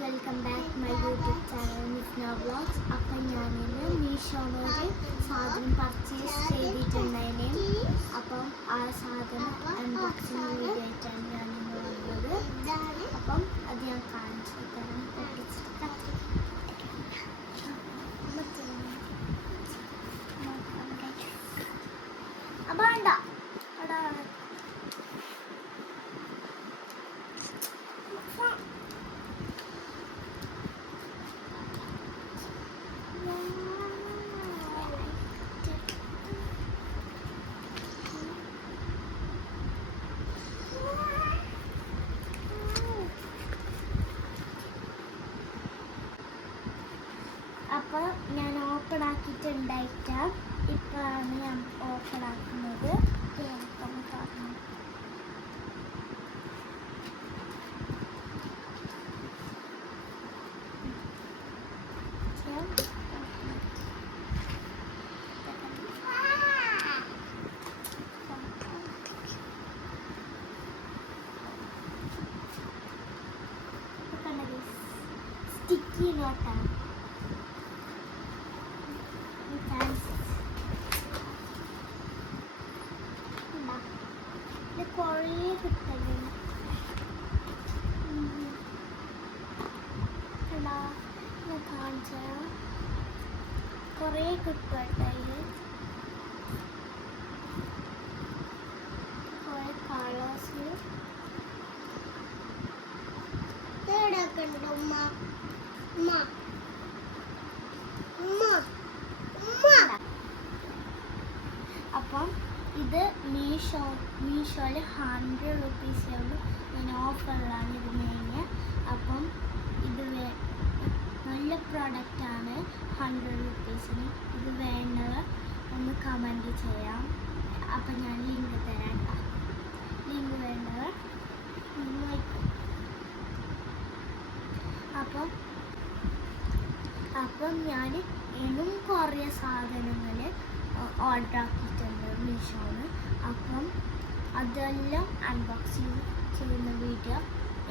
Welcome back my YouTube channel Misna vlogs അപ്പം ഞാനിന്ന് മീഷോന്നൊരു സാധനം പർച്ചേസ് ചെയ്തിട്ടുണ്ടായിരുന്നു അപ്പം ആ സാധനം അൺബോക്സിങ് വീഡിയോ ആയിട്ടാണ് ഞാൻ നിങ്ങളുള്ളത് അപ്പം അത് ഞാൻ കാണിച്ചു തരാം പൊട്ടിച്ചിട്ട് അപ്പം വേണ്ട അവിടെ അപ്പോൾ ഞാൻ ആക്കിയിട്ടുണ്ടായിട്ട ഇപ്പോഴാണ് ഞാൻ ഓപ്പൺ ആക്കുന്നത്. സ്റ്റിക്കി നോട്ടാണ് കുറേ കിട്ടുന്നു കാണിച്ച കുറേ കിട്ടും അതിൽ കുറേ കളേഴ്സ് ഉണ്ട് ഉമ്മ ഉമ്മ? ഉമ്മ. ഉമ്മ. അപ്പം ഇത് മീഷോ മീഷോയിൽ ഹൺഡ്രഡ് റുപ്പീസാണ് ഞാൻ ഓഫറിലാണ് ഇത് മേഞ്ഞ്. അപ്പം ഇത് നല്ല പ്രോഡക്റ്റാണ് ഹൺഡ്രഡ് റുപ്പീസിന് ഇത് വേണ്ടവർ ഒന്ന് കമന്റ് ചെയ്യാം. അപ്പം ഞാൻ ലിങ്ക് തരാം ലിങ്ക് ഒന്ന് അപ്പം അപ്പം ഞാൻ ഇനും കുറേ സാധനങ്ങൾ ഓർഡർ ആക്കിയിട്ടുണ്ട് മീഷോന്ന്. അപ്പം അതെല്ലാം അൺബോക്സിങ് ചെയ്യുന്ന വീഡിയോ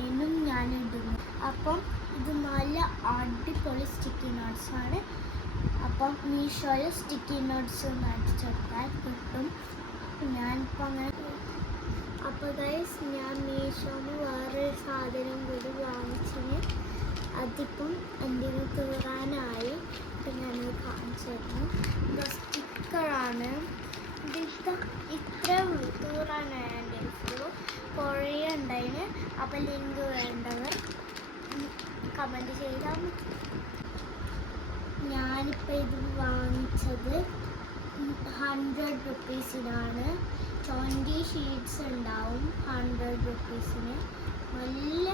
എന്നും ഞാൻ ഇടുന്നു അപ്പം ഇത് നല്ല അടിപൊളി സ്റ്റിക്കി നോട്ട്സാണ് അപ്പം മീഷോയിൽ സ്റ്റിക്കി നോട്ട്സ് അടിച്ചെടുത്താൽ കിട്ടും. ഞാനിപ്പോൾ അങ്ങനെ അപ്പോൾ ഗൈസ് ഞാൻ മീഷോന്ന് വേറൊരു സാധനം കൂടി വാങ്ങിച്ചിന്. അതിപ്പം എന്റെ തീറാനായി ഇപ്പം ഞാനത് കാണിച്ചു തരുന്നു. ഇത് സ്റ്റിക്കറാണ് ഇത് ഇത്ര ടൂറാണ് എന്റെ ഫുള്ള് കുറേ ഉണ്ടായിന് അപ്പം ലിങ്ക് വേണ്ടവർ കമന്റ് ചെയ്താൽ ഞാനിപ്പോൾ ഇത് വാങ്ങിച്ചത് ഹൺഡ്രഡ് റുപ്പീസിനാണ് ട്വന്റി ഷീറ്റ്സ് ഉണ്ടാവും ഹൺഡ്രഡ് റുപ്പീസിന് നല്ല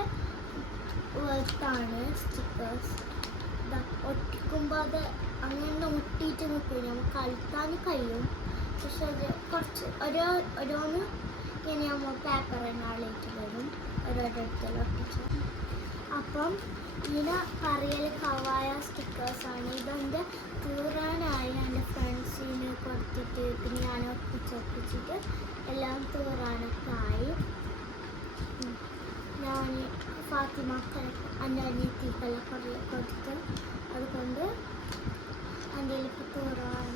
വർത്താണ് സ്റ്റിക്കേഴ്സ് ഒട്ടിക്കുമ്പോൾ അത് അങ്ങനെ മുട്ടിയിട്ട് നിൽക്കും നമുക്ക് കളിക്കാൻ കഴിയും. പക്ഷെ അത് കുറച്ച് ഓരോ ഓരോന്ന് ഇങ്ങനെ നമ്മൾ പേപ്പർ എന്നാളിട്ട് വരും. ഓരോരുത്തരും ഒട്ടിച്ച്. അപ്പം ഇങ്ങനെ പറയൽ കവായ സ്റ്റിക്കേഴ്സാണ് ഇതെന്റെ തൂറാനായി എന്റെ ഫ്രണ്ട്സിന് കൊടുത്തിട്ട് പിന്നെ ഞാൻ ഒപ്പിച്ചൊപ്പിച്ചിട്ട് എല്ലാം തൂറാനൊക്കെ ആയി. ഞാൻ ഫാത്തിമക്ക് എന്റെ അനിയത്തിക്കെല്ലാം കുറേ കൊടുത്ത് അതുകൊണ്ട് എന്റെ ഇപ്പോൾ കുറവാണ്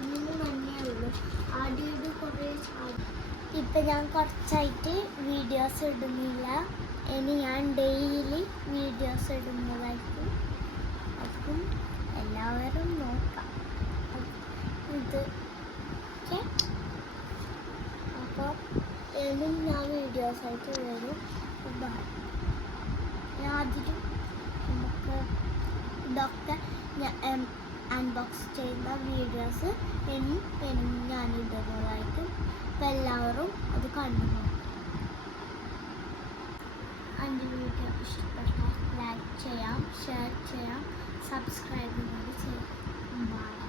ഇങ്ങനെ തന്നെയുള്ളൂ ആദ്യം കുറേ ഇപ്പം ഞാൻ കുറച്ചായിട്ട് വീഡിയോസ് ഇടുന്നില്ല. ഇനി ഞാൻ ഡെയിലി വീഡിയോസ് ഇടുന്നതായിരിക്കും അപ്പം എല്ലാവരും നോക്കാം ഇത് ഓക്കെ അപ്പോൾ എന്നും ഞാൻ വീഡിയോസ് ആയിട്ട് വരും. ആദ്യം നമുക്ക് ഇതൊക്കെ അൺബോക്സ് ചെയ്യുന്ന വീഡിയോസ് ഇനി ഇനി ഞാൻ ഇടുന്നതായിരിക്കും അപ്പം എല്ലാവരും അത് കണ്ടു എന്റെ വീഡിയോ ഇഷ്ടപ്പെട്ടാൽ ലൈക്ക് ചെയ്യാം ഷെയർ ചെയ്യാം സബ്സ്ക്രൈബ് ചെയ്യാം. ബൈ